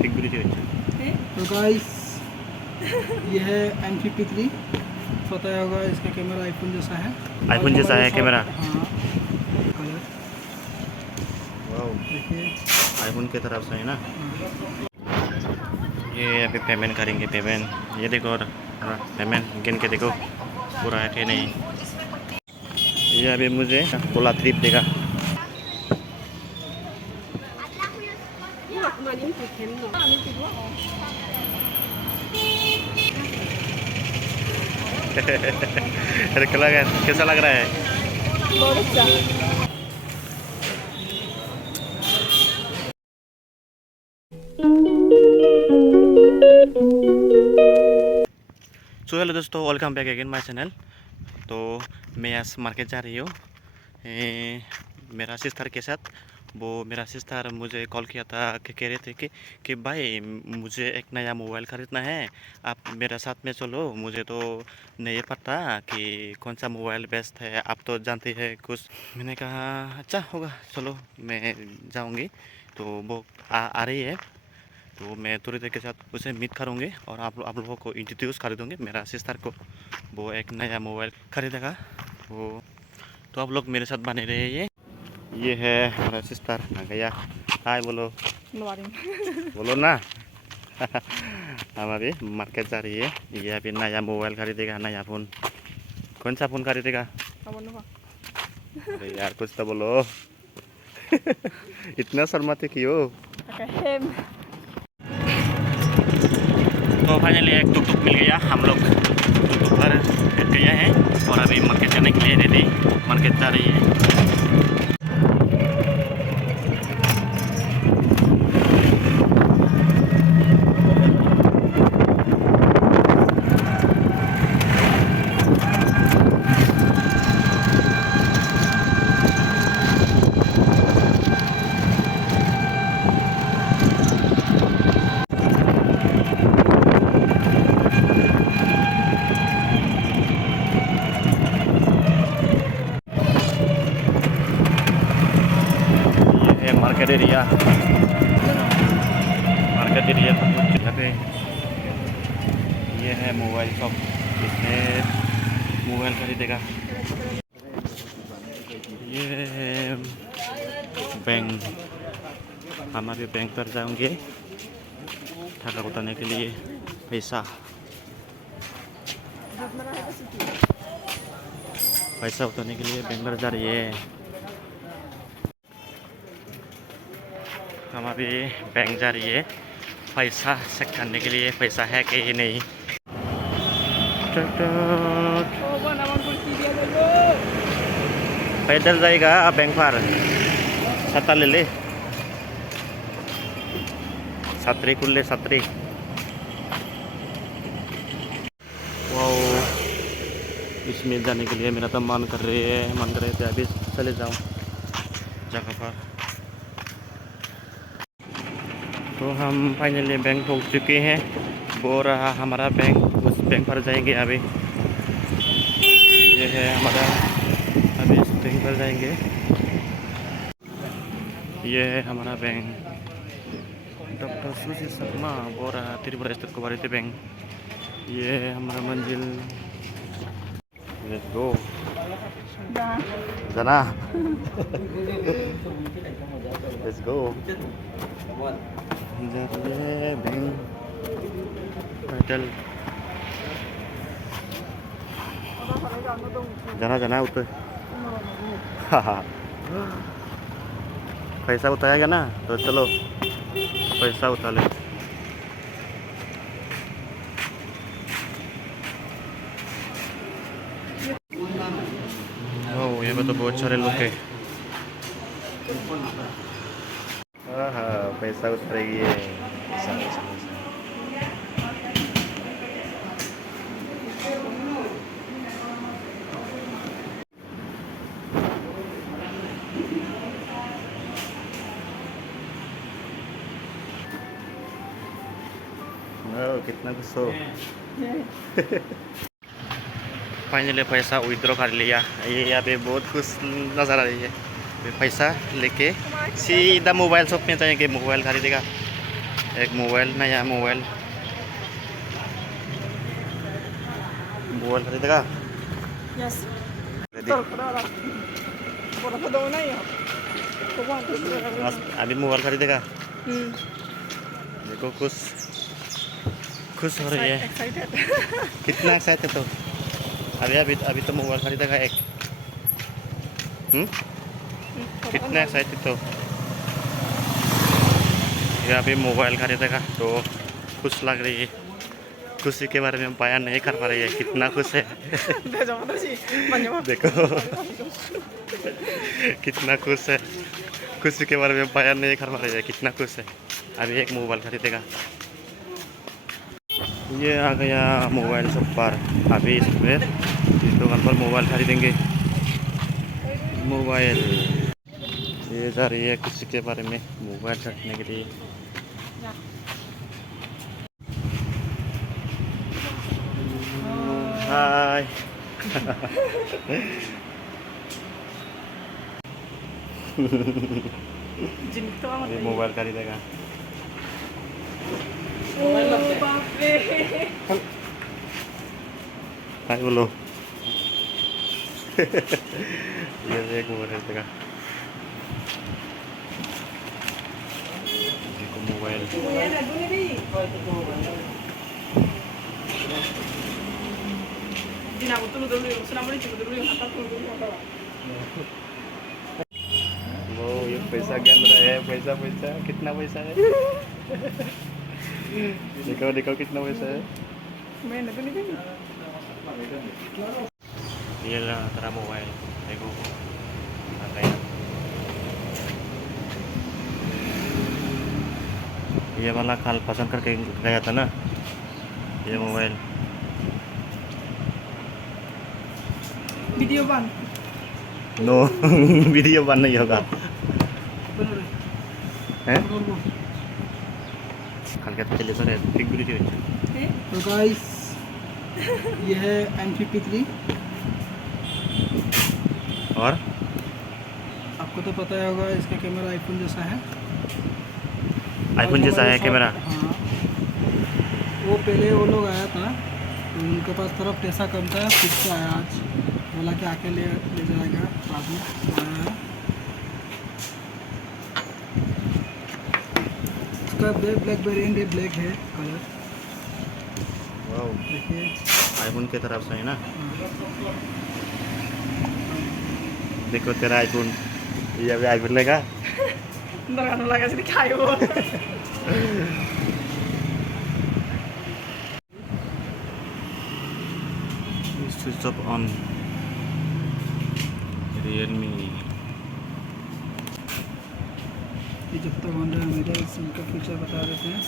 तो गाइस ये है M53, पता होगा इसका कैमरा आईफोन जैसा है। आईफोन जैसा है कैमरा। हाँ कलर देखिए आईफोन की तरफ से है ना। हाँ। ये अभी पेमेंट करेंगे। पेमेंट ये देखो और पेमेंट गिन के देखो पूरा है कि नहीं। ये अभी मुझे बोला ट्रिप देगा। कैसा लग रहा है? बहुत अच्छा। सो हेलो दोस्तों, welcome back again my channel. तो मैं आज मार्केट जा रही हूँ मेरा सिस्टर के साथ। वो मेरा सिस्टर मुझे कॉल किया था कि कह रहे थे कि भाई मुझे एक नया मोबाइल ख़रीदना है, आप मेरे साथ में चलो। मुझे तो नहीं पता कि कौन सा मोबाइल बेस्ट है, आप तो जानते हैं कुछ। मैंने कहा अच्छा होगा, चलो मैं जाऊँगी। तो वो आ रही है, तो मैं थोड़ी देर के साथ उसे मीट करूँगी और आप लोगों को इंट्रोड्यूस कर दूँगी मेरा सिस्टर को। वो एक नया मोबाइल खरीदेगा वो, तो आप लोग मेरे साथ बने रहिए। ये है हमारा सिस्टर आ गया। हाय बोलो। बोलो ना। हम अभी मार्केट जा रही है। ये अभी नया मोबाइल खरीदेगा, नया फ़ोन। कौन सा फ़ोन खरीदेगा? अरे यार कुछ तो बोलो। इतना शर्माते क्यों? तो फाइनली एक टुक टुक मिल गया। हम लोग टुक टुक पर बैठ गए हैं और अभी मार्केट जाने के लिए रेडी मार्केट जा रही है। मार्केट एरिया यहाँ पे ये है मोबाइल शॉप, इसमें मोबाइल खरीदेगा। ये है बैंक, हम अभी बैंक पर जाएंगे टाका उठाने के लिए। पैसा उठाने के लिए बैंक पर जा रही है। हम अभी बैंक जा रही है पैसा चेक करने के लिए, पैसा है कि नहीं। पैदल जाएगा बैंक पर, छाता ले ले, छतरी खुल ले, छतरी। वाओ, इसमें जाने के लिए मेरा तो मन कर रहे थे अभी चले जाऊं जगह पर। तो हम फाइनली बैंक पहुंच चुके हैं। वो रहा हमारा बैंक, उस बैंक पर जाएंगे अभी। ये है हमारा, अभी इस बैंक पर जाएंगे। ये है हमारा बैंक, डॉक्टर सुशी शर्मा। वो रहा त्रिपुरा स्टेट कोऑपरेटिव बैंक। ये है हमारा मंजिल। लेट्स गो जाना। Let's go. बैंक जाना उतर। पैसा उठाएगा ना, तो चलो पैसा उठा ले। ओह ये तो बहुत सारे लोग हैं। पैसा उठाएगी ये। कितना गुस्सा। फाइनली पैसा विड्रॉ कर लिया। ये यहाँ पे बहुत खुश नज़र आ रही है। पैसा लेके सीधा मोबाइल शॉप में जाएंगे, मोबाइल खरीदेगा। एक मोबाइल, नया मोबाइल मोबाइल खरीदेगा। Yes. Ready? Betul, betul. Por apa daw na yun? Kukuha ko siya. अभी मोबाइल खरीदेगा। Hmm. देखो खुश खुश हो रही है। Excited. कितना एक्साइटेड तो अभी अभी अभी तो मोबाइल खरीदेगा एक। कितना एक्साइटेड तो ये अभी मोबाइल खरीदेगा तो खुश लग रही है। खुशी के बारे में बयान नहीं कर पा रही है, कितना खुश है। Medyo mo si Manyo. देखो कितना खुश है, खुशी के बारे में बयान नहीं कर पा रही है, कितना खुश है। अभी एक मोबाइल खरीदेगा। ये आ गया मोबाइल शॉप पर। अभी इसमें इस दुकान पर मोबाइल खरीदेंगे। मोबाइल ये जा रही है खुशी के बारे में मोबाइल खरीदने के लिए। हाय Jinto ang ये मोबाइल खरीदेगा। Oh, babe. हाय बोलो। ये एक मोबाइल खरीदेगा। देखो mobile Yan, nandun na rin. Hindi na ako tulog-tulog yung sunamo rin, tulog-tulog yung hatak, tulog-tulog yung वो ये पैसा के अंदर है। पैसा पैसा कितना पैसा है। देखो देखो कितना पैसा है। May nandun na rin. ये रहा तेरा मोबाइल देखो आ गया। ये वाला कल पसंद करके गया था ना ये mobile. Video ban. No video बंद नहीं होगा हैं। कल के चले सर ठीक भी नहीं। Eh? तो गाइस ये है M53। और आपको तो पता ही होगा इसका कैमरा आईफोन जैसा है। आईफोन जैसा है कैमरा। हाँ, वो पहले वो लोग आया था तो उनके पास तरफ पैसा कम था, फिर से आया आज, बोला कि आके ले जाएगा बाद में। आया इसका ब्लैक वेरिएंट है, ब्लैक है कलर। वाओ देखिए आईफोन की तरफ से है ना। हाँ। देखो तेरा आईफोन ये अभी आईफोन लेगा। Ntar ano lang kasi kayo. Switch off on Realme. ये जब तक ऑन रहा है मेरा इनका फीचर बता देते हैं।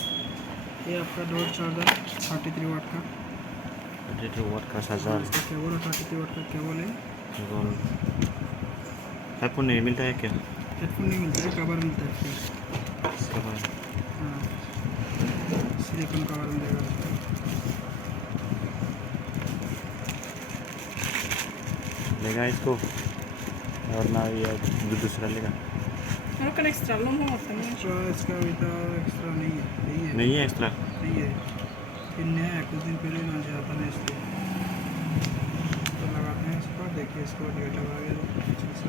ये आपका डोर चार्जर 33 वाट का, 32 वाट का चार्जर। इसका केबल 33 वाट का केबल है। आईफोन नहीं मिलता है क्या। हेडफोन नहीं मिलता है, कवर मिलता है फ्री। कवर हाँ, सिलिकॉन कवर मिलेगा। लेगा इसको और ना ये दूसरा लेगा। Ano ka na extra lang mo? Extra इसका अभी तो एक्स्ट्रा नहीं है, नहीं है एक्स्ट्रा। नहीं है। फिर नया है, कुछ दिन पहले लॉन्च हुआ था ना, इसलिए तो लगाते हैं इसको। देखिए इसको डेटा आ गया पीछे से।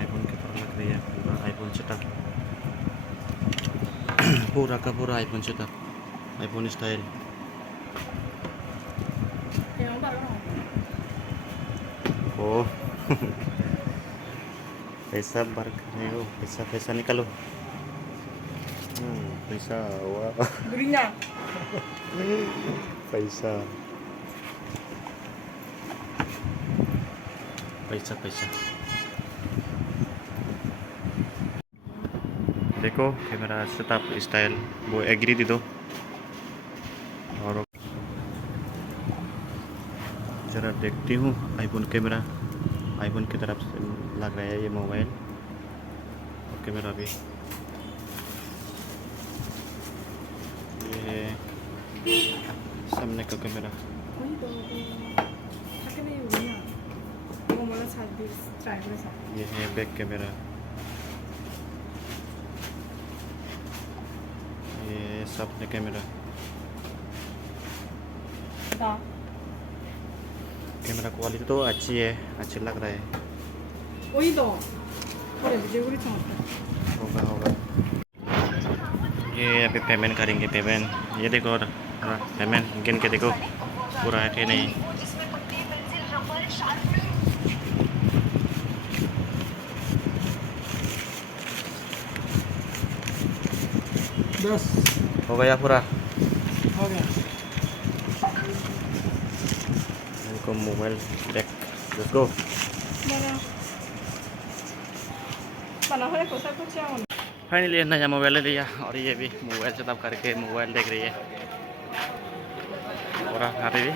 आईफोन की तरह लग रही है पूरा आईफोन सेटअप। पूरा का पूरा iPhone setup, iPhone style. Kaya mo parang ओ पैसा भर रहे हो, पैसा पैसा निकालो। पैसा वाह Buri na. पैसा पैसा पैसा। देखो कैमरा सेटअप स्टाइल वो एग्री दे दो। और ज़रा देखती हूँ आईफोन कैमरा, आईफोन की तरफ से लग रहा है ये मोबाइल और कैमरा भी। ये सामने का camera, Uy, bago. Akin na yun na. Ako muna sa driver sa. ये है बैक कैमरा, ये सामने कैमरा दा कैमरा क्वालिटी तो अच्छी है, अच्छी लग रहा है। वही तो और वीडियो भी चलता होगा होगा। ये अभी पेमेंट करेंगे, पेमेंट ये देखो और पेमेंट गिन के देखो पूरा है कि नहीं। बस हो गया पूरा। हो गया। इनको मोबाइल बैक लेट्स गो। बना हुआ कोसा कुछ आओ फाइनली नया मोबाइल ले लिया और ये भी मोबाइल सेटअप करके मोबाइल देख रही है। और अभी भी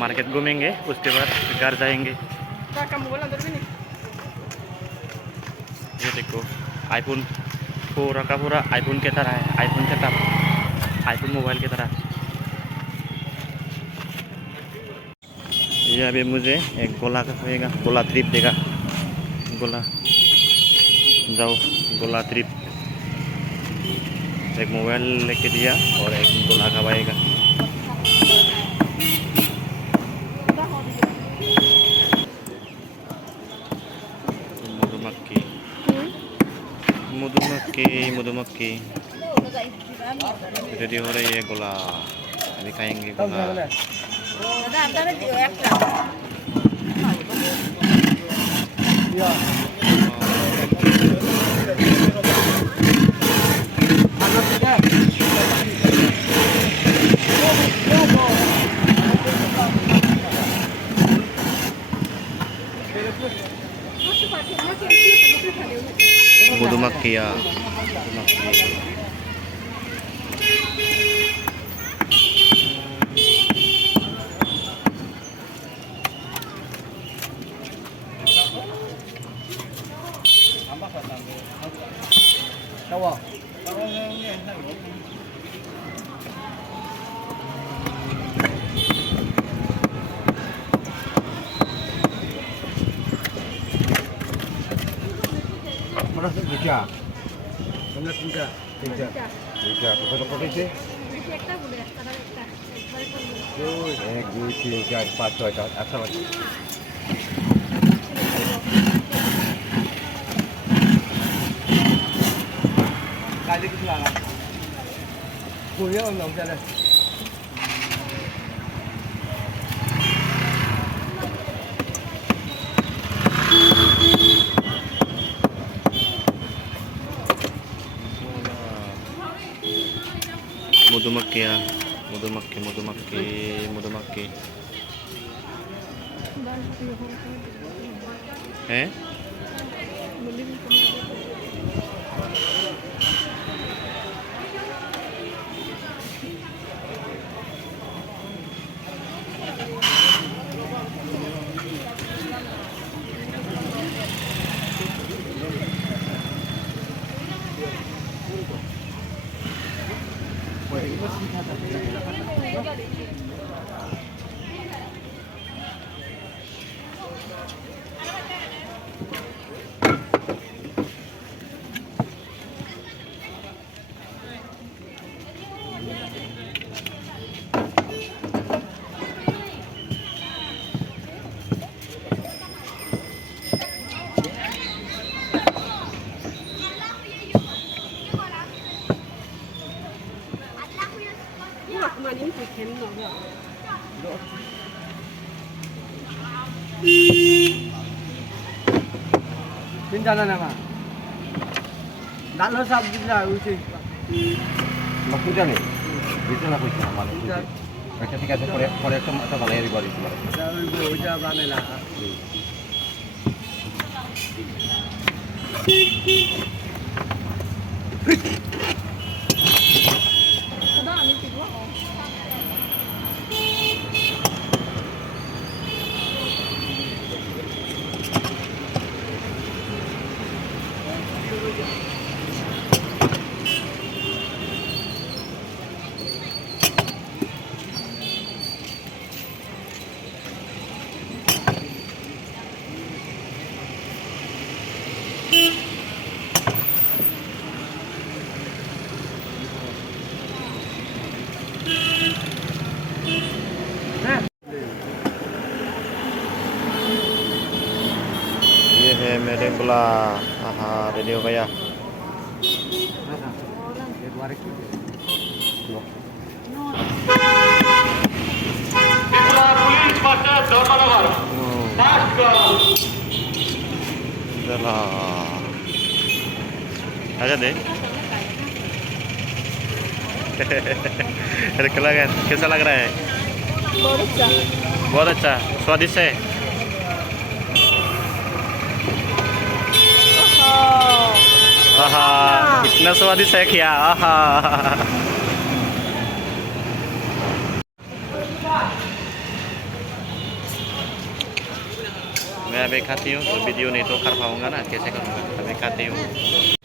मार्केट घूमेंगे, उसके बाद घर जाएंगे। का मोबाइल अंदर भी नहीं ये देखो आईफोन पूरा का पूरा आईफोन की तरह है, आईफोन सेटअप आईफोन मोबाइल की तरह। ये अभी मुझे एक गोला का होएगा, गोला ट्रिप देगा। गोला जाओ गोला ट्रिप, एक मोबाइल लेके दिया और एक गोला खवाएगा। मधुमक्खी मधुमक्खी मधुमक्खी रेडी हो रही है। गोला अभी खाएंगे गोला। मधुमक्खियाँ tiga, mana tiga, tiga, kau pakai sih? একটা বলে একটা একটা একবারে করব एक दो तीन चार पाँच छः सात आठ नौ काली किस लगा कोई और लोग चले मधुमक्खियाँ मधुमक्खी मधुमक्खी मधुमक्खी हैं। Pindah nama. Nak sab bila uci. Maksudnya nih, itu nak uci nama lu. Macam tiga korek tu macam mana yang dibuat itu? Dah uci mana lah. Lah, aha, ready हो गया. चला आजा दे. कैसा लग रहा है? बहुत अच्छा. बहुत अच्छा, स्वादिष्ट है. आहा, इतना स्वादिष्ट है क्या? आहा. मैं अभी खाती हूँ तो वीडियो नहीं तो कर पाऊंगा ना, कैसे करूँगा. अभी खाती हूँ.